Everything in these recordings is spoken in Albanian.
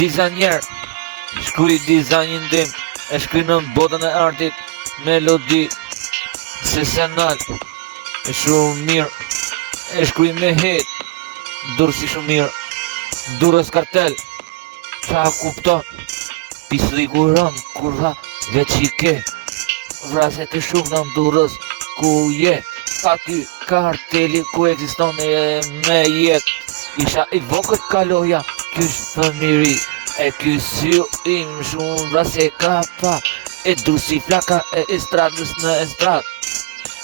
Dizajner, shkruaj dizajnin tim, e shkruaj në botën e artit, melodi, sesenal, e shumë mirë, e shkruaj me hit, dursi shumë mirë, Durrës Kartel, qa kupton, pisli kuron, kurva, veç i ke, vraset e shumë në Durrës, ku je, pa ty karteli ku ekziston e me jet, isha i vogël kaloja, kysh fëmiri, e ky sy im shumë vrasje ka pa, e dursi flaka e estradës në estrad,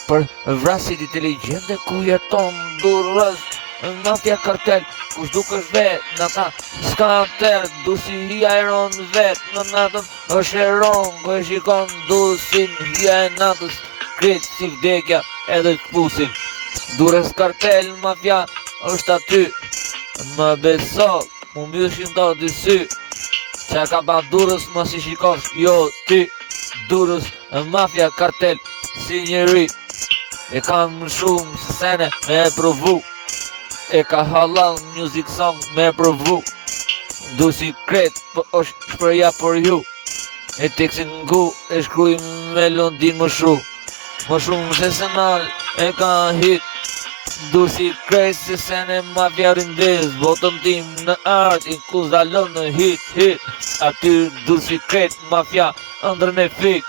për vrasit inteligjente ku jeton Durrës, mafia kartel, kush dukesh vet, në ta s'ka ter, dusi hia e ron vet, në natën është e ron, ku e shikon dusin hia e natës, kretë si vdekja edhe t'pusin, Durrës Kartel, mafia është aty, më beso, mu mjëshin të dy sy, qa ka ba Durrës më si shikosh, jo ty, Durrës mafia kartel, si njeri, e kam shumë se sene me provu, e ka halal music song me provu, du si kret, po është shpreja për ju, e tekstin ngu, e shkruj melodin më shumë se senal, e ka hit, du si kret se sene mafia rindes, botën tim në art, i ku zdalon në hit, aty du si kret mafia, ëndrën e fik,